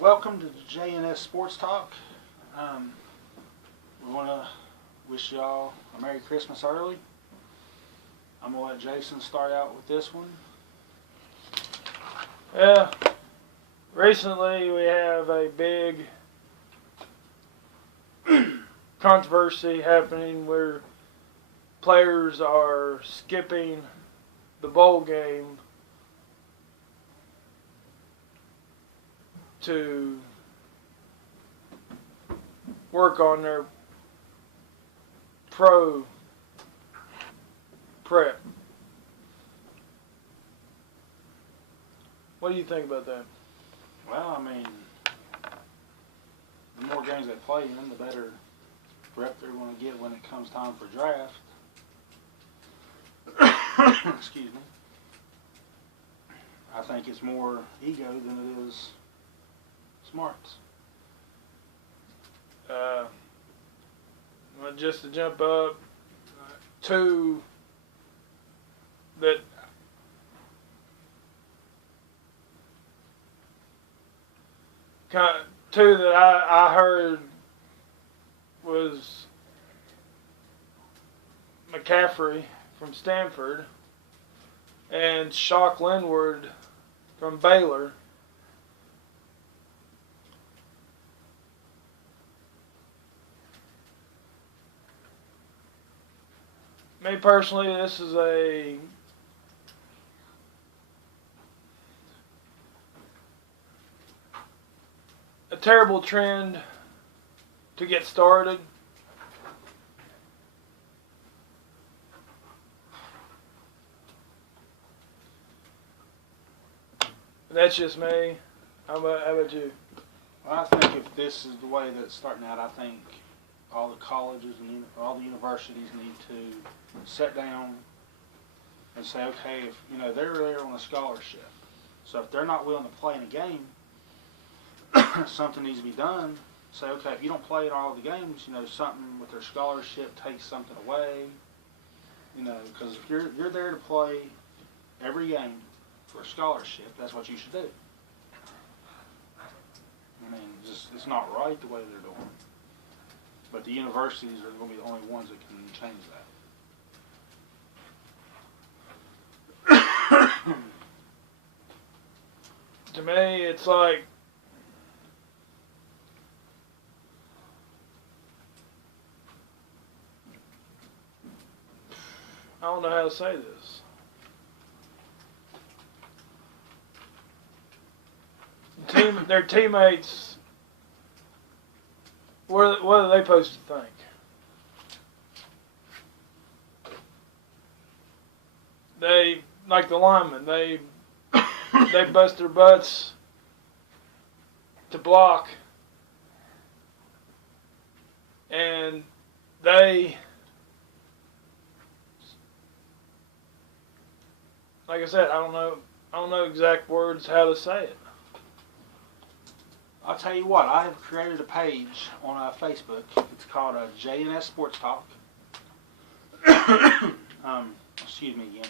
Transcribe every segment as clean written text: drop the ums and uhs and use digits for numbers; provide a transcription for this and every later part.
Welcome to the JNS Sports Talk. We want to wish y'all a Merry Christmas early. I'm going to let Jason start out with this one. Yeah, recently we have a big controversy happening where players are skipping the bowl game to work on their pro prep. What do you think about that? Well, I mean, the more games they play in, the better prep they're going to get when it comes time for draft. Excuse me. I think it's more ego than it is smarts. Well, just to jump up, two that I heard was McCaffrey from Stanford and Shock Linward from Baylor. Me personally, this is a terrible trend to get started. That's just me. How about you? Well, I think if this is the way that it's starting out, I think all the colleges and all the universities need to sit down and say, okay, if they're there on a scholarship, so if they're not willing to play in a game, something needs to be done. Say, okay, if you don't play in all the games, something with their scholarship takes something away. Because if you're there to play every game for a scholarship, that's what you should do. I mean, it's not right the way they're doing. But the universities are going to be the only ones that can change that. To me, it's like I don't know how to say this. Their teammates, what are they supposed to think? They, like the linemen, they bust their butts to block, and they, like I said, I don't know exact words how to say it. I'll tell you what, I have created a page on Facebook. It's called JNS Sports Talk. Excuse me again.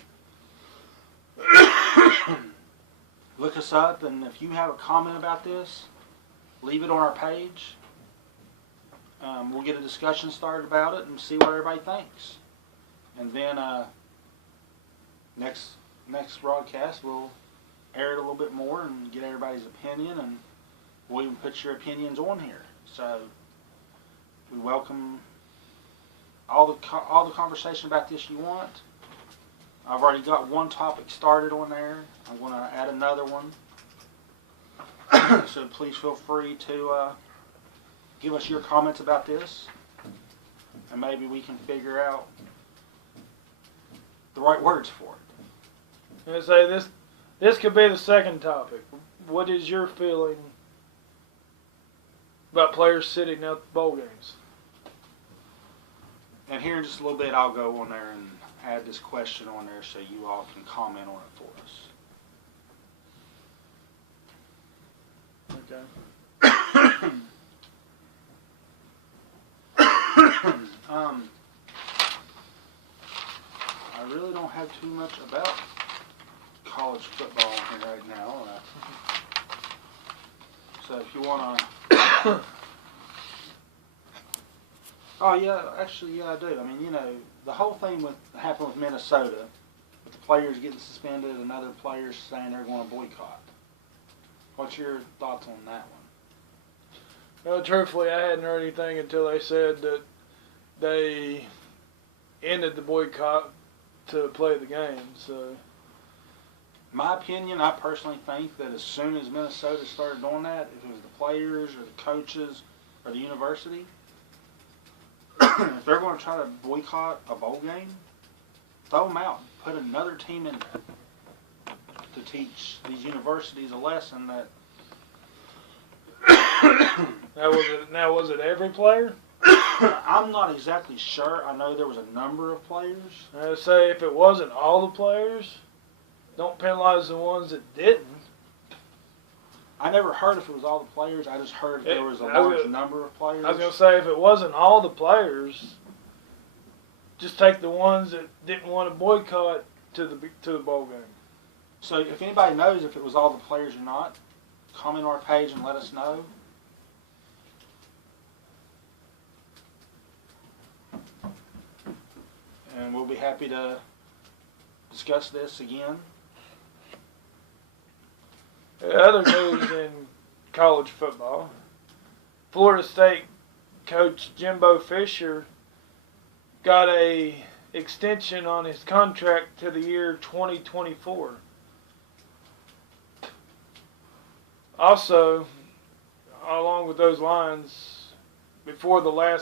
Look us up, and if you have a comment about this, leave it on our page. We'll get a discussion started about it and see what everybody thinks. And then next broadcast, we'll air it a little bit more and get everybody's opinion, and we'll even put your opinions on here. So we welcome all the conversation about this you want. I've already got one topic started on there. I'm going to add another one. So please feel free to give us your comments about this, and maybe we can figure out the right words for it. I say this could be the second topic. What is your feeling about players sitting out the bowl games? And here in just a little bit, I'll go on there and add this question on there so you all can comment on it for us. Okay. I really don't have too much about college football right now. So if you you wanna. Oh yeah, actually, yeah, I do. I mean, you know, the whole thing happened with Minnesota, with the players getting suspended and other players saying they're going to boycott. What's your thoughts on that one? No, truthfully, I hadn't heard anything until they said that they ended the boycott to play the game. So, My opinion, I personally think that as soon as Minnesota started doing that, if it was the players or the coaches or the university, if they're going to try to boycott a bowl game, throw them out. Put another team in there to teach these universities a lesson that. now was it every player? I'm not exactly sure. I know there was a number of players. I say if it wasn't all the players, don't penalize the ones that didn't. I never heard if it was all the players. I just heard there was a large number of players. I was going to say if it wasn't all the players, just take the ones that didn't want to boycott to the bowl game. So if anybody knows if it was all the players or not, comment on our page and let us know. And we'll be happy to discuss this again. Other news in college football, Florida State coach Jimbo Fisher got a extension on his contract to the year 2024. Also, along with those lines, before the last